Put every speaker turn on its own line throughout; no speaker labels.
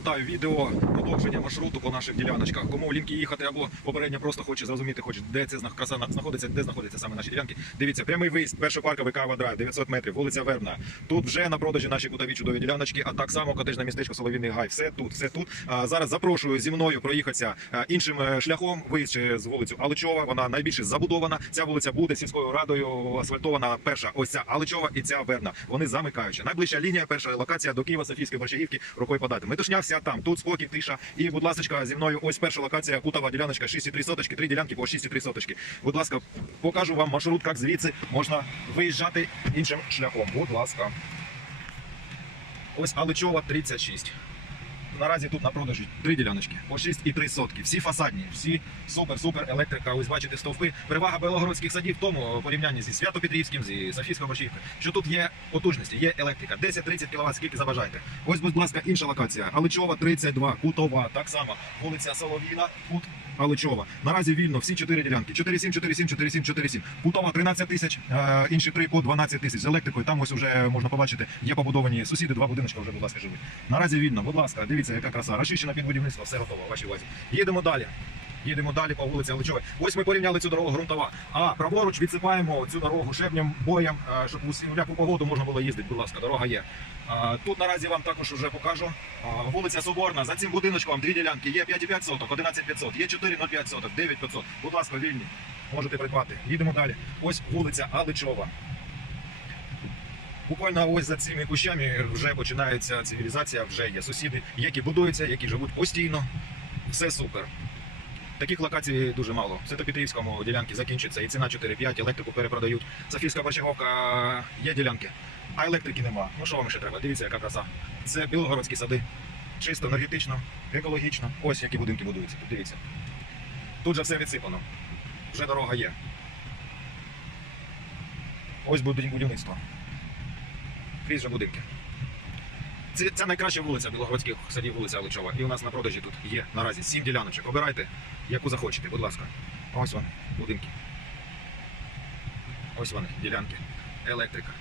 вітаю відео продовження маршруту по наших діляночках. Кому в лінки їхати або попередньо просто хоче зрозуміти, хоче, де це краса знаходиться, де знаходяться саме наші ділянки. Дивідрпрямий виїзд, перша парка ВК Драйв, 900 метрів, вулиця Вербна. Тут вже на продажі наші кутові чудові діляночки, а так само котежне містечко Соловійний Гай. Все тут, все тут. А, зараз запрошую зі мною проїхатися іншим е, шляхом. Виїзд через вулицю Аличова. Вона найбільше забудована. Ця вулиця буде сільською радою асфальтована. Перша ось ця Аличова і ця Вербна. Вони замикаючі. Найближча лінія, перша локація до Києва, Софійської Борщагівки, рукою подати. Метушня вся там. Тут спокій, тиша. І, будь ласка, зі мною ось перша локація, кутова діляночка, 6,3 соточки, три ділянки по 6,3 соточки. Будь ласка, покажу вам маршрут, як звідси можна виїжджати іншим шляхом. Будь ласка. Ось Аличова 36. Наразі тут на продажі три діляночки по 6,3 сотки. Всі фасадні, всі супер-супер електрика. Ось бачите стовпи. Перевага Белогородських садів в тому порівнянні зі Свято-Петрівським, зі Софійською Борщівкою, що тут є потужності, є електрика. 10-30 кВт, скільки забажаєте. Ось, будь ласка, інша локація. Галичова, 32, Кутова, так само. Вулиця Соловіна, Кут Аличова. Наразі вільно всі чотири ділянки. 4,7, 4,7, 4,7, 4,7. Путова 13 тисяч, е, інші три по 12 тисяч. З електрикою там ось вже можна побачити, є побудовані сусіди, два будиночка вже, будь ласка, живуть. Наразі вільно, будь ласка, дивіться, яка краса. Розчищена під будівництво, все готово, вашій увазі. Їдемо далі. Їдемо далі по вулиці Аличової. Ось ми порівняли цю дорогу ґрунтова. А праворуч відсипаємо цю дорогу шебнем, боєм, е, щоб у всяку погоду можна було їздити. Будь ласка, дорога є. Тут наразі вам також вже покажу. Вулиця Соборна. За цим будиночком дві ділянки. Є 5,5 соток, 11,500, є 4,05 соток, 9,500. Будь ласка, вільні. Можете придбати. Їдемо далі. Ось вулиця Аличова. Буквально ось за цими кущами вже починається цивілізація, вже є сусіди, які будуються, які живуть постійно. Все супер. Таких локацій дуже мало. В Святопетрівському ділянки закінчаться і ціна 4-5, електрику перепродають. Софійська Борщаговка є ділянки, а електрики нема. Ну що вам ще треба? Дивіться, яка краса. Це білогородські сади. Чисто, енергетично, екологічно. Ось які будинки будуються. Дивіться. Тут же все відсипано. Вже дорога є. Ось буде будівництво. Крізь же будинки. Це, це найкраща вулиця Білогородських садів, вулиця Аличова. І у нас на продажі тут є наразі сім діляночок. Обирайте, яку захочете, будь ласка. Ось вони, будинки. Ось вони, ділянки. Електрика.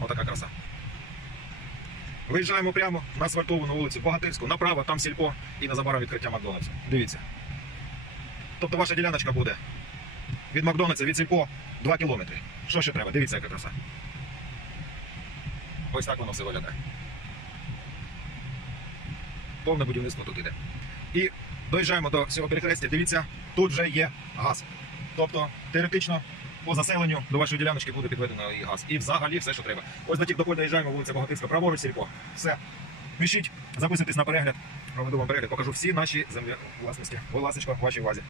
Отака краса. Виїжджаємо прямо на асфальтовану вулицю Богатирську, направо, там сільпо і незабаром відкриття Макдональдсу. Дивіться. Тобто ваша діляночка буде від Макдональдса, від сільпо 2 кілометри. Що ще треба? Дивіться, яка краса. Ось так воно все виглядає. Повне будівництво тут іде. І доїжджаємо до цього перехрестя. Дивіться, тут вже є газ. Тобто, теоретично, по заселенню до вашої діляночки буде підведено і газ. І взагалі все, що треба. Ось до тих доходь доїжджаємо, вулиця Богатирська, праворуч сільпо. Все. Пишіть, записуйтесь на перегляд. Проведу вам перегляд, покажу всі наші землі власницькі. Будь ласка, вашій увазі.